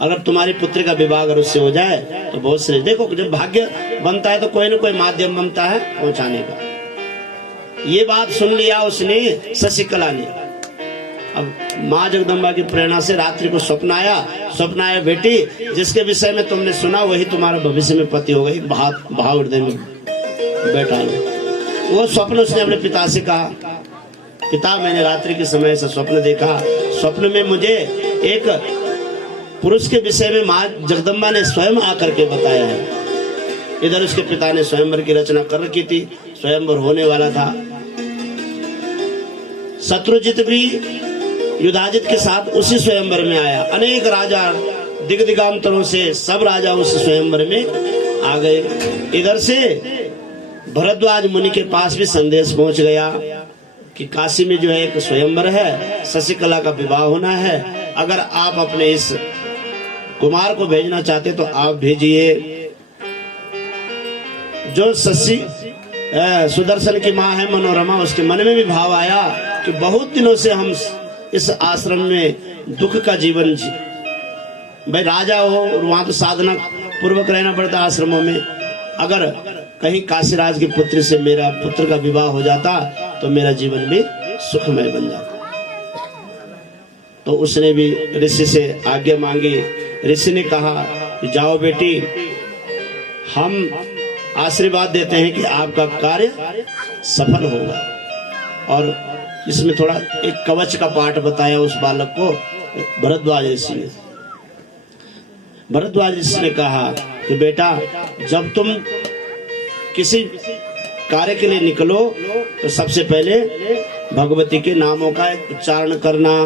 अगर तुम्हारी पुत्री का विवाह अगर उससे हो जाए तो बहुत श्रेष्ठ। देखो जब भाग्य बनता है तो कोई ना कोई माध्यम बनता है पहुंचाने का। ये बात सुन लिया उसने, शशिकला ने। अब माँ जगदम्बा की प्रेरणा से रात्रि को स्वप्न आया, बेटी जिसके विषय में तुमने सुना वही तुम्हारा भविष्य में पति होगा। एक भाव हृदय में बैठा है। वो स्वप्न उसने अपने पिता से कहा, पिता मैंने रात्रि के समय ऐसा स्वप्न देखा, स्वप्न में मुझे एक पुरुष के विषय में माँ जगदम्बा ने स्वयं आकर के बताया है। इधर उसके पिता ने स्वयंवर की रचना कर रखी थी, स्वयंवर होने वाला था। शत्रुजित भी युधाजित के साथ उसी स्वयंवर में आया। अनेक राजा दिग्दिगांतरों से सब राजा उस स्वयंवर में आ गए। इधर से भरद्वाज मुनि के पास भी संदेश पहुंच गया कि काशी में जो है एक स्वयंवर है, शशिकला का विवाह होना है। अगर आप अपने इस कुमार को भेजना चाहते तो आप भेजिए। जो सुदर्शन की माँ है मनोरमा, उसके मन में भी भाव आया कि बहुत दिनों से हम इस आश्रम में दुख का जीवन जी, भाई राजा हो और वहां तो साधना पूर्वक रहना पड़ता आश्रमों में। अगर कहीं काशीराज की पुत्री से मेरा पुत्र का विवाह हो जाता तो मेरा जीवन भी सुखमय बन जाता। तो उसने भी ऋषि से आज्ञा मांगी। ऋषि ने कहा कि जाओ बेटी, हम आशीर्वाद देते हैं कि आपका कार्य सफल होगा। और इसमें थोड़ा एक कवच का पाठ बताया उस बालक को भरद्वाज ऋषि ने। भरद्वाज ऋषि ने कहा कि बेटा, जब तुम किसी कार्य के लिए निकलो तो सबसे पहले भगवती के नामों का उच्चारण करना।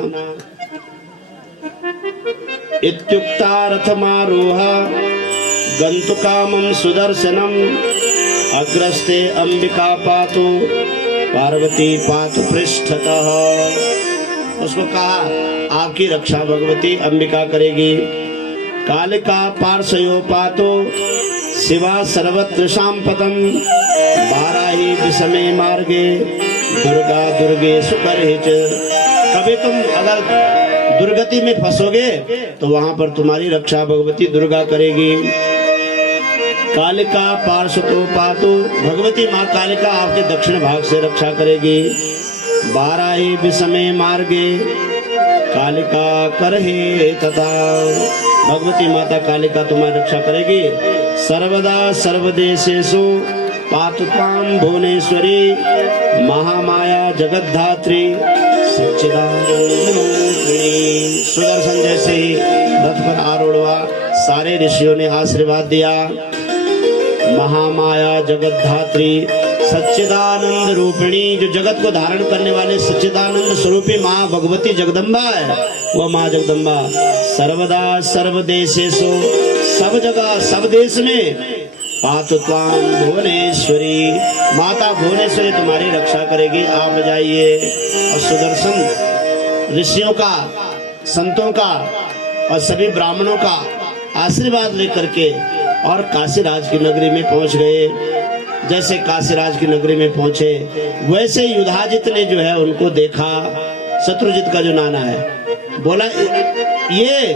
इत्युक्ता रथमारोह गंतुकामं सुदर्शनम अग्रस्ते अंबिका पातु पार्वती पातु पृष्ठतः। उसको कहा आपकी रक्षा भगवती अंबिका करेगी। कालिका पार्श्वयो पातु शिवा सर्वत्र सांपतम बाराही विषमे मार्गे दुर्गा दुर्गे सुकरहिच। कभी तुम अगर दुर्गति में फंसोगे तो वहां पर तुम्हारी रक्षा भगवती दुर्गा करेगी। कालिका पार्श्वतो पातु, भगवती माँ कालिका आपके दक्षिण भाग से रक्षा करेगी। बाराही विषमे मार्गे कालिका करहे तथा, भगवती माता कालिका तुम्हारी रक्षा करेगी। सर्वदा सर्वदेशेषु पातु त्वां भुवनेश्वरी महामाया जगद्धात्री सच्चिदानंदरूपिणी। सुदर्शन जैसे ही रथ पर आरूढ़ हुआ, सारे ऋषियों ने आशीर्वाद दिया। महामाया जगद्धात्री सच्चिदानंद रूपिणी, जो जगत को धारण करने वाले सच्चिदानंद स्वरूपी माँ भगवती जगदम्बा है, वह माँ जगदम्बा सर्वदा सर्वदेशेषु, सब जगह सब देश में पातु त्वां भुवनेश्वरी, माता भुवनेश्वरी तुम्हारी रक्षा करेगी। आप जाइए। और सुदर्शन ऋषियों का, संतों का और सभी ब्राह्मणों का आशीर्वाद लेकर के और काशीराज की नगरी में पहुंच गए। जैसे काशीराज की नगरी में पहुंचे वैसे युधाजित ने जो है उनको देखा। शत्रुजित का जो नाना है, बोला ये,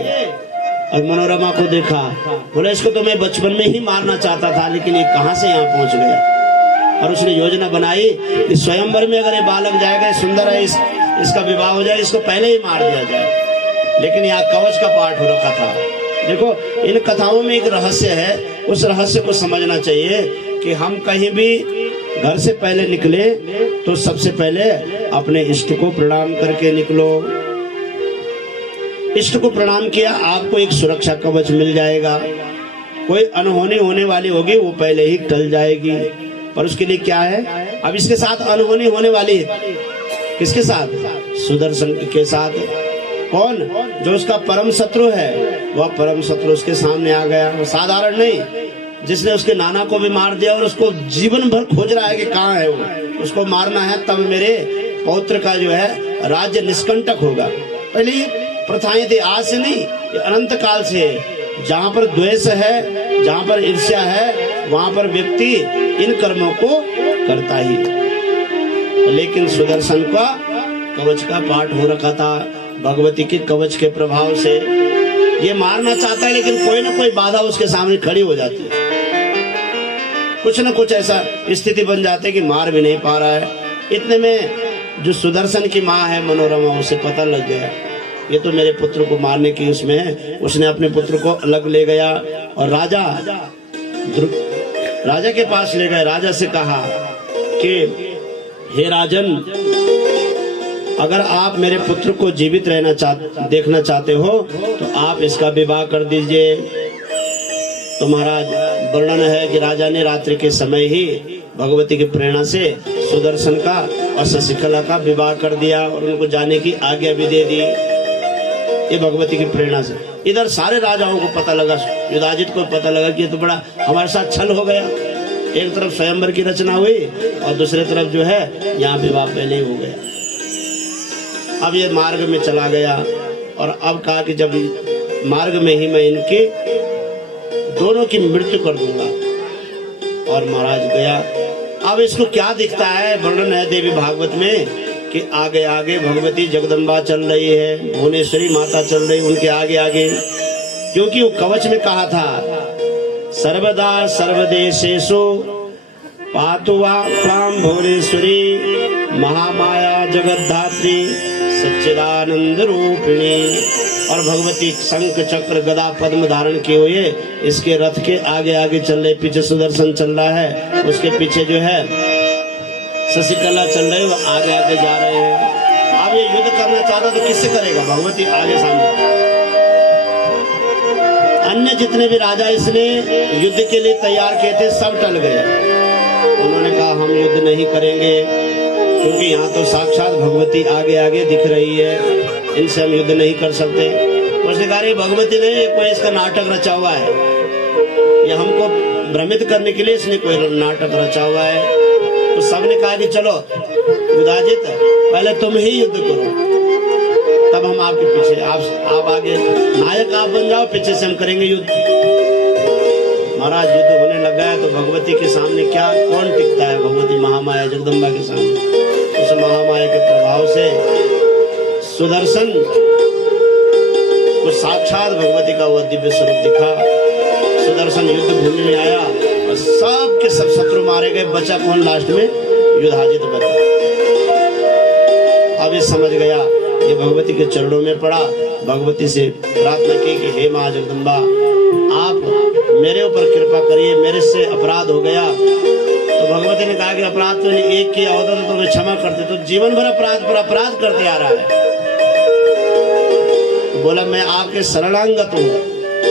और मनोरमा को देखा, बोला इसको तो मैं बचपन में ही मारना चाहता था, लेकिन ये कहां से यहाँ पहुंच गया। और उसने योजना बनाई कि स्वयंवर में अगर ये बालक जाएगा, सुंदर है, इसका विवाह हो जाए, इसको पहले ही मार दिया जाए। लेकिन यहाँ कवच का पाठ हो रखा था। देखो, इन कथाओं में एक रहस्य है, उस रहस्य को समझना चाहिए कि हम कहीं भी घर से पहले निकले तो सबसे पहले अपने इष्ट को प्रणाम करके निकलो। इष्ट को प्रणाम किया, आपको एक सुरक्षा कवच मिल जाएगा। कोई अनहोनी होने वाली होगी वो पहले ही टल जाएगी। पर उसके लिए क्या है, अब इसके साथ अनहोनी होने वाली है। किसके साथ? सुदर्शन के साथ। कौन? जो उसका परम शत्रु है, वह परम शत्रु उसके सामने आ गया। वो साधारण नहीं, जिसने उसके नाना को भी मार दिया और उसको जीवन भर खोज रहा है कि कहाँ है वो, उसको मारना है, तब मेरे पौत्र का जो है राज्य निष्कंटक होगा। पहले प्रथाएं थी, आज से नहीं, ये अनंत काल से है। जहाँ पर द्वेष है, जहाँ पर ईर्ष्या है, वहां पर व्यक्ति इन कर्मों को करता ही। लेकिन सुदर्शन का कवच का पाठ हो रखा था। भगवती के कवच के प्रभाव से ये मारना चाहता है, लेकिन कोई ना कोई बाधा उसके सामने खड़ी हो जाती है। कुछ ना कुछ ऐसा स्थिति बन जाती है कि मार भी नहीं पा रहा है। इतने में जो सुदर्शन की माँ है मनोरमा, उसे पता लग गया ये तो मेरे पुत्र को मारने की उसमें है। उसने अपने पुत्र को अलग ले गया और राजा के पास ले गए। राजा से कहा कि हे राजन, अगर आप मेरे पुत्र को जीवित देखना चाहते हो तो आप इसका विवाह कर दीजिए। तो महाराज, वर्णन है कि राजा ने रात्रि के समय ही भगवती की प्रेरणा से सुदर्शन का और शशिकला का विवाह कर दिया और उनको जाने की आज्ञा भी दे दी। ये भगवती की प्रेरणा से। इधर सारे राजाओं को पता लगा, युधाजित को पता लगा कि ये तो बड़ा हमारे साथ छल हो गया। एक तरफ स्वयंवर की रचना हुई और दूसरी तरफ जो है यहाँ विवाह पहले ही हो गया। अब ये मार्ग में चला गया और अब कहा कि जब मार्ग में ही मैं इनके दोनों की मृत्यु कर दूंगा। और महाराज गया। अब इसको क्या दिखता है, वर्णन है देवी भागवत में कि आगे आगे भगवती जगदम्बा चल रही है, भुवनेश्वरी माता चल रही उनके आगे आगे, क्योंकि वो कवच में कहा था सर्वदा सर्वदेशेषु पातुवा प्राम भुवनेश्वरी महामाया जगद्धात्री सच्चिदानंद रूपिणी। और भगवती शंख चक्र गदा पद्म धारण किए हुए इसके रथ के आगे आगे चल रहे, पीछे सुदर्शन चल रहा है, उसके पीछे जो है शशिकला चल रहे, वो आगे आगे जा रहे हैं। अब ये युद्ध करना चाहता तो किससे करेगा, भगवती आगे सामने। अन्य जितने भी राजा इसने युद्ध के लिए तैयार किए थे सब टल गए। उन्होंने कहा हम युद्ध नहीं करेंगे, क्योंकि यहाँ तो साक्षात भगवती आगे आगे दिख रही है, इनसे हम युद्ध नहीं कर सकते। उसने कहा भगवती ने कोई इसका नाटक रचा हुआ है, ये हमको भ्रमित करने के लिए इसने कोई नाटक रचा हुआ है। तो सबने कहा कि चलो युधाजित पहले तुम ही युद्ध करो, तब हम आपके पीछे, आप आगे नायक आप बन जाओ, पीछे से हम करेंगे युद्ध। महाराज युद्ध होने लग गया तो भगवती के सामने क्या कौन टिकता है, भगवती महामाया जगदम्बा के सामने। उस महामाया के प्रभाव से सुदर्शन को साक्षात भगवती का वह दिव्य स्वरूप दिखा। सुदर्शन युद्ध भूमि में आया और सब के सब शत्रु मारे गए, बचा कौन लास्ट में, युधाजित बचा। अब ये समझ गया, ये भगवती के चरणों में पड़ा, भगवती से प्रार्थना की कि हे माँ जगदम्बा आप मेरे ऊपर कृपा करिए, मेरे से अपराध हो गया। तो भगवती ने कहा कि अपराध तो एक किया होता तो तुम्हें क्षमा करते, तो जीवन भर अपराध पर अपराध करते आ रहा है। तो बोला मैं आपके शरणागत हूँ,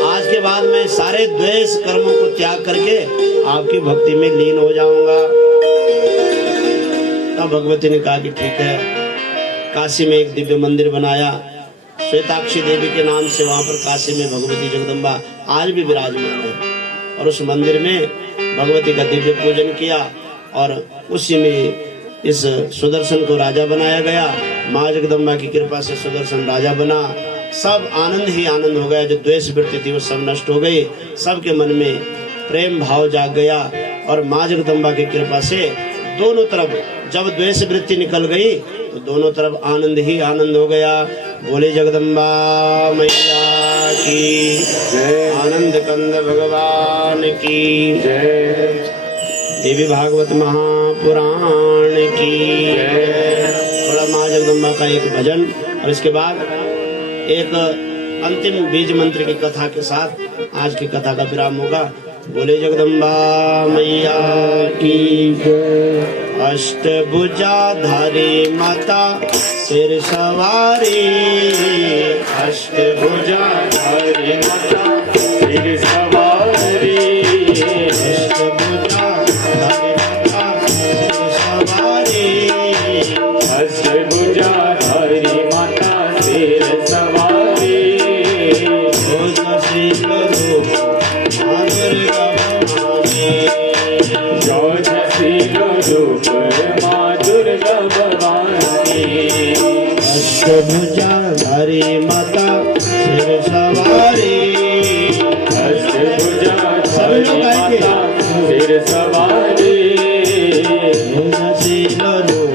आज के बाद मैं सारे द्वेष कर्मों को त्याग करके आपकी भक्ति में लीन हो जाऊंगा। तब भगवती ने कहा कि ठीक है। काशी में एक दिव्य मंदिर बनाया, श्वेताक्षी देवी के नाम से, वहां पर काशी में भगवती जगदम्बा आज भी विराजमान है। और उस मंदिर में भगवती का दिव्य पूजन किया और उसी में इस सुदर्शन को राजा बनाया गया। माँ जगदम्बा की कृपा से सुदर्शन राजा बना। सब आनंद ही आनंद हो गया, जो द्वेष वृत्ति थी वो सब नष्ट हो गई, सबके मन में प्रेम भाव जाग गया। और माँ जगदम्बा की कृपा से दोनों तरफ जब द्वेष वृत्ति निकल गई तो दोनों तरफ आनंद ही आनंद हो गया। बोले जगदम्बा मैया की जय, आनंद कंद भगवान की जय, देवी भागवत महापुराण की जय। थोड़ा माँ जगदम्बा का एक भजन और इसके बाद एक अंतिम बीज मंत्र की कथा के साथ आज की कथा का विराम होगा। बोले जगदम्बा मैया की जय। अष्टभुजाधारी माता सिर सवारी, अष्टभुजाधारी माता सिर सवारी, अष्टभुजाधारी माता सिर सवारी, अष्टभुजाधारी माता सिर सवारी। जोजशील रूप माँ दुर्गा भवानी, जोजशील रूप माँ दुर्गा भवानी। अष्टभुजाधारी माता सिर सवारी, अष्टभुजाधारी माता सिर सवारी। जोजशील रूप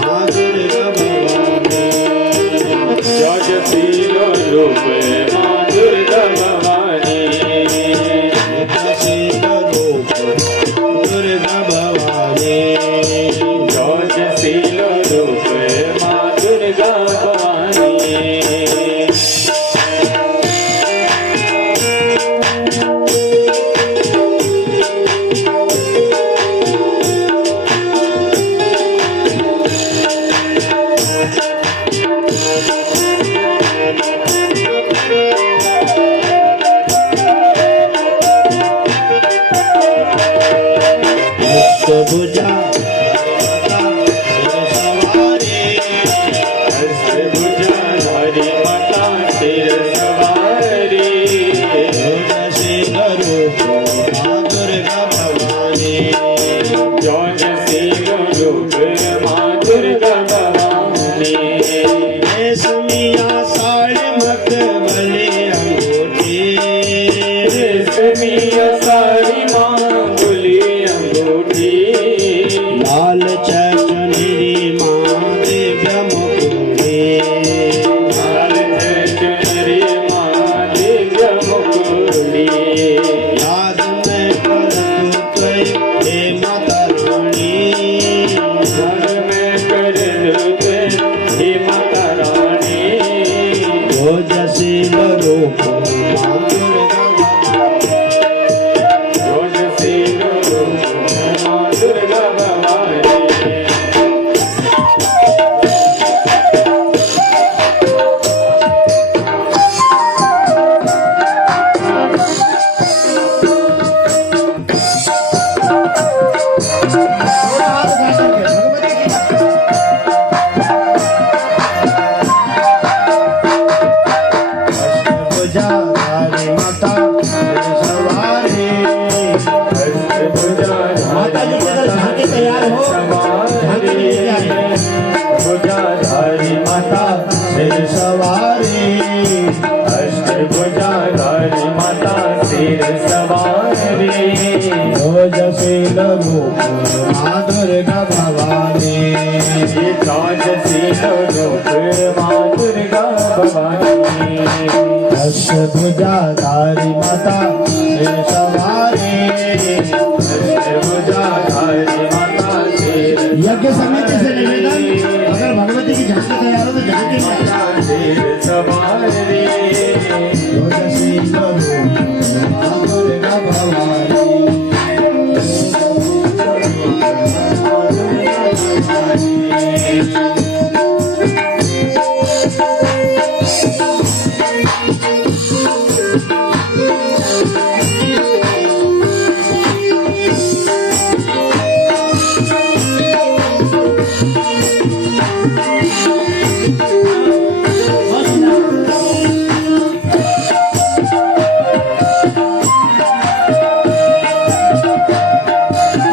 माँ दुर्गा भवानी, जोजशील रूप माँ दुर्गा भवानी। जोजशील रूप दुर्गा भवानी, जोजशील रूप माँ दुर्गा भवानी। अष्टभुजा अष्टभुजाधारी माता सिर सवारी जोजशील रूप माँ दुर्गा भवानी जौनशील रूप माँ दुर्गा भवानी रेशमिया साड़ी मखमली अंगूठी रेशमिया साड़ी मांगुली अंगूठी लाल चचनेरी माँ दिव्य मुकुटी लाल चुनरी माँ दिव्य मुकुटी याद में करतु त्वयि हे माता रानी घर में कर दे हे माता रानी जोजशील रूप माँ दुर्गा जौनशील रूप माँ दुर्गा भवानी अष्टभुजाधारी माता सवारी माताजी झांकी तैयार हो। भुजाधारी माता सिर सवारी अष्टभुजाधारी माता सिर सवारी जोजशील रूप माँ दुर्गा भवानी जौनशील रूप माँ दुर्गा भवानी अष्टभुजाधारी माता सिर सवारी अष्टभुजाधारी माता सिर यज्ञ समिति से निवेदन, अगर भगवती की झांकी तैयार हो तो झांकी में सिर सवारी जोजशील रूप माँ दुर्गा भवानी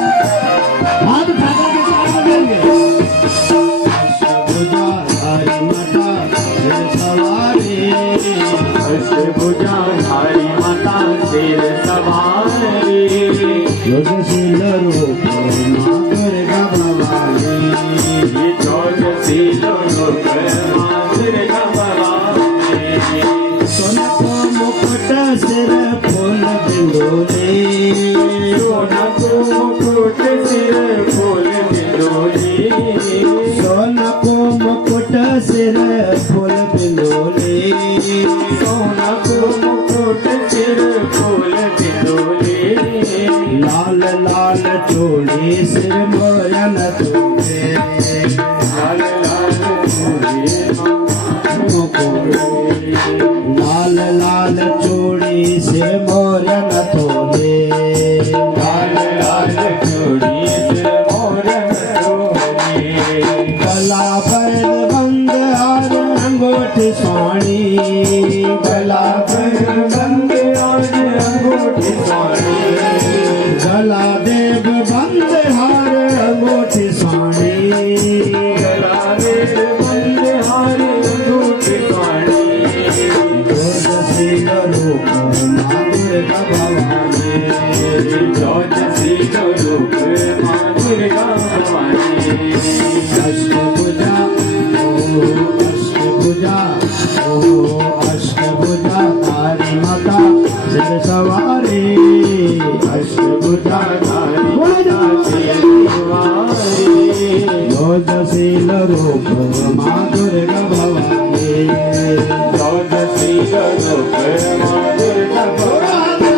हाथ उठा करके चार बजाएंगे। अष्टभुजाधारी माता सिर सवारी अष्टभुजाधारी माता सिर सवारी जोजशील रूप माँ दुर्गा भवानी जौनशील रूप माँ दुर्गा भवानी सोना को मुकुट सिर फूल बिंदोली सोना को मुकुट सिर फूल बिंदोली सोना को मुकुट सिर फूल बिंदोली सोना को मुकुट सिर फूल बिंदोली लाल लाल चूड़ी सिर मोरन तुझे लाल लाल चूड़ी मुकुट लाल लाल चूड़ी सिर मोरन तोले लाल लाल चूड़ी सिर मोरन तोले गला पर बंद और अंगूठी स्वाणी गला पर बंद और अंगूठी स्वाणी गला देव बंद हार अंगूठी स्वाणी गला में बंद हार अंगूठी स्वाणी जोजशील रूप माँ दुर्गा भवानी जौनशील रूप माँ दुर्गा भवानी अष्टभुजा ओ अष्टभुजा तारी माता सिर सवारी अष्टभुजाधारी माता सिर सवारी जोजशील रूप माँ दुर्गा भवानी जौनशील रूप माँ दुर्गा भवानी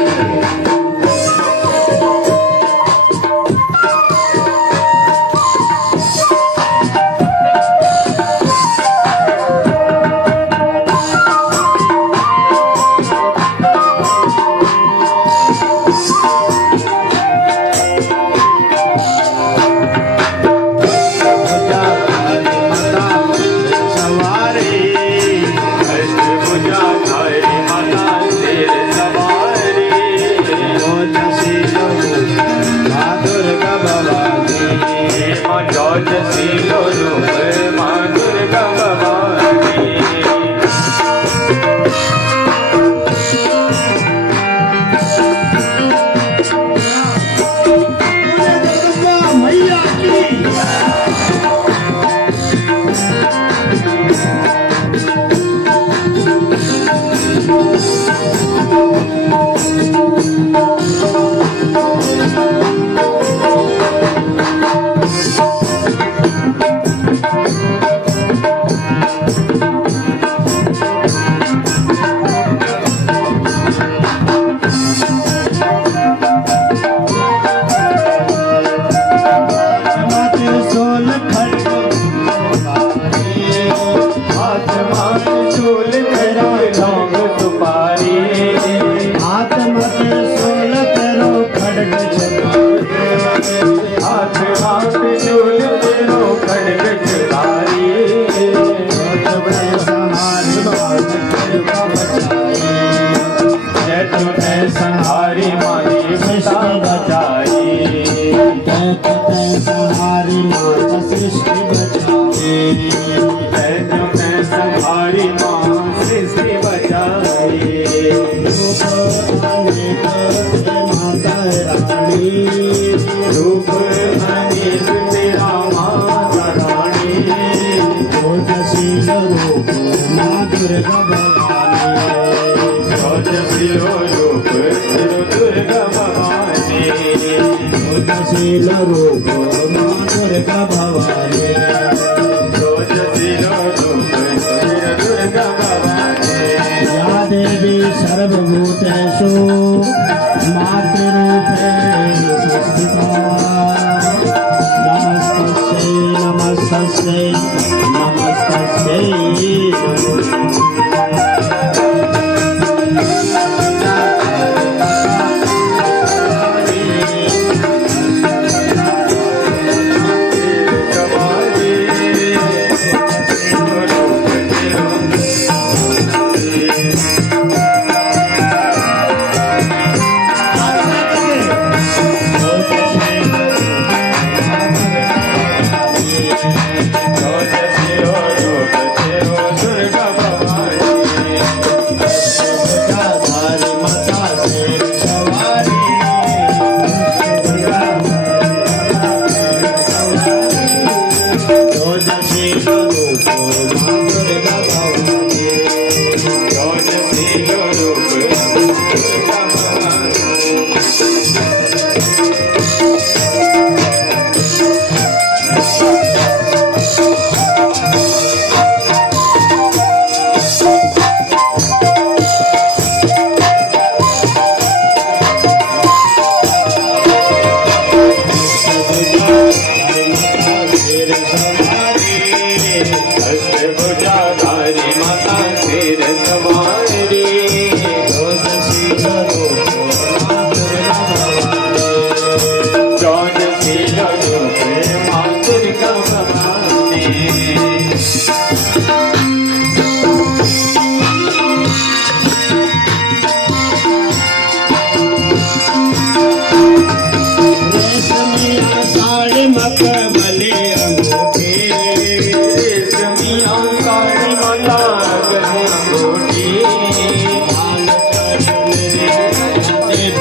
संहारी मारी सृष्टि बचाई, संहारी माता सृष्टि बचाई, संहारी माँ सृष्टि बचाई। माता रानी, रूप अनेक तेरा माता रानी, ओजशील रूप माँ दुर्गा भवानी, ओजशील रूप दुर्गा भवानी, ओजशील रूप माँ दुर्गा भवानी, ओजशील रूप दुर्गा भवानी। या देवी सर्वभूतेषु मातृरूपेण संस्थिता, नमस्तस्यै नमस्तस्यै नमस्तस्यै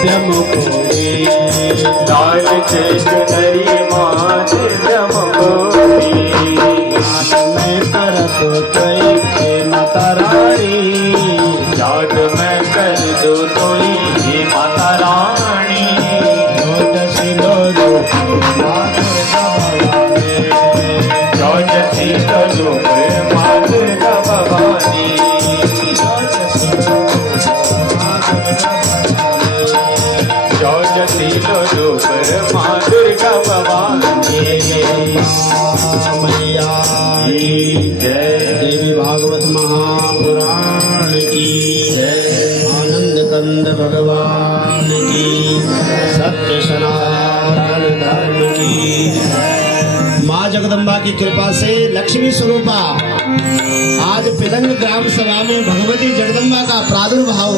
नमो। लाल चेतनरी माँ दिव्यमोरी, में करत कोई माता रानी, याद मैं कर दो कोई ही माता रानी, ओजशीलो रूप माँ दुर्गा भवानी, ओजशील रूप माँ दुर्गा भवानी, ओजशील रूप माँ दुर्गा भवानी। मैया की जय, देवी भागवत महापुराण की जय, आनंद कंद भगवान की, सत्य सनातन धर्म की। माँ जगदम्बा की कृपा से लक्ष्मी स्वरूपा आज पिलंग ग्राम सभा में भगवती जगदम्बा का प्रादुर्भाव